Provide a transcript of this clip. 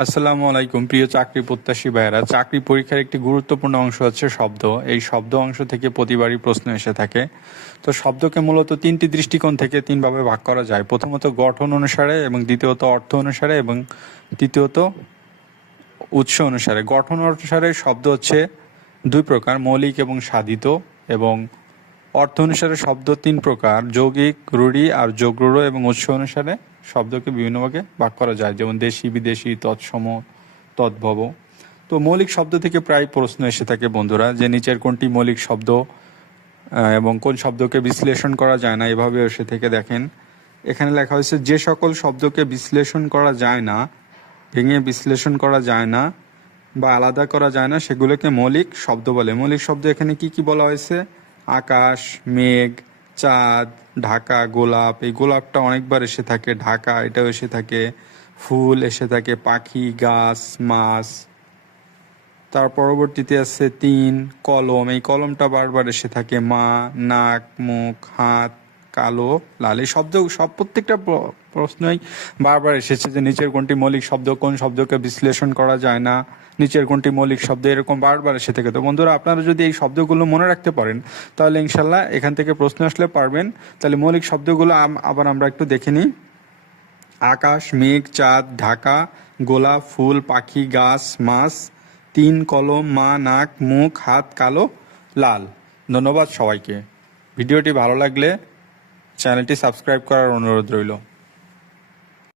আসসালামু আলাইকুম প্রিয় চাকরি প্রত্যাশী ভাইয়েরা। চাকরি পরীক্ষার একটি গুরুত্বপূর্ণ অংশ হচ্ছে শব্দ। এই শব্দ অংশ থেকে প্রতিবারই প্রশ্ন এসে থাকে। তো শব্দকে মূলত তিনটি দৃষ্টিকোণ থেকে তিনভাবে ভাগ করা যায়। প্রথমত গঠন অনুসারে, এবং দ্বিতীয়ত অর্থ অনুসারে, এবং তৃতীয়ত উৎস অনুসারে। গঠন অনুসারে শব্দ হচ্ছে দুই প্রকার, মৌলিক এবং সাধিত। এবং অর্থ অনুসারে শব্দ তিন প্রকার, যৌগিক, রূঢ়ি আর যোগরূঢ়। এবং উৎস অনুসারে শব্দকে বিভিন্ন ভাগে ভাগ করা যায়, যেমন দেশি, বিদেশি, তৎসম, তদ্ভব। তো মৌলিক শব্দ থেকে প্রায় প্রশ্ন এসে থাকে বন্ধুরা, যে নিচের কোনটি মৌলিক শব্দ এবং কোন শব্দকে বিশ্লেষণ করা যায় না, এভাবে এসে থেকে। দেখেন এখানে লেখা হয়েছে, যে সকল শব্দকে বিশ্লেষণ করা যায় না, ভেঙে বিশ্লেষণ করা যায় না বা আলাদা করা যায় না, সেগুলোকে মৌলিক শব্দ বলে। মৌলিক শব্দ এখানে কি কি বলা হয়েছে? আকাশ, মেঘ, চাঁদ, ঢাকা, গোলাপ। এই গোলাপটা অনেকবার এসে থাকে, ঢাকা এটাও এসে থাকে, ফুল এসে থাকে, পাখি, গাছ, মাছ। তার পরবর্তীতে আছে তিন, কলম। এই কলমটা বারবার এসে থাকে, মা, নাক, মুখ, হাত, কালো, লাল। এই শব্দ প্রত্যেকটা প্রশ্নই বারবার এসেছে যে নিচের কোনটি মৌলিক শব্দ, কোন শব্দকে বিশ্লেষণ করা যায় না, নিচের কোনটি মৌলিক শব্দ, এরকম বারবার এসে থাকে। তো বন্ধুরা, আপনারা যদি এই শব্দগুলো মনে রাখতে পারেন, তাহলে ইনশাল্লাহ এখান থেকে প্রশ্ন আসলে পারবেন। তাহলে মৌলিক শব্দগুলো আবার আমরা একটু দেখে নিই। আকাশ, মেঘ, চাঁদ, ঢাকা, গোলাপ, ফুল, পাখি, গাছ, মাছ, তিন, কলম, মা, নাক, মুখ, হাত, কালো, লাল। ধন্যবাদ সবাইকে। ভিডিওটি ভালো লাগলে চ্যানেলটি সাবস্ক্রাইব করার অনুরোধ রইল।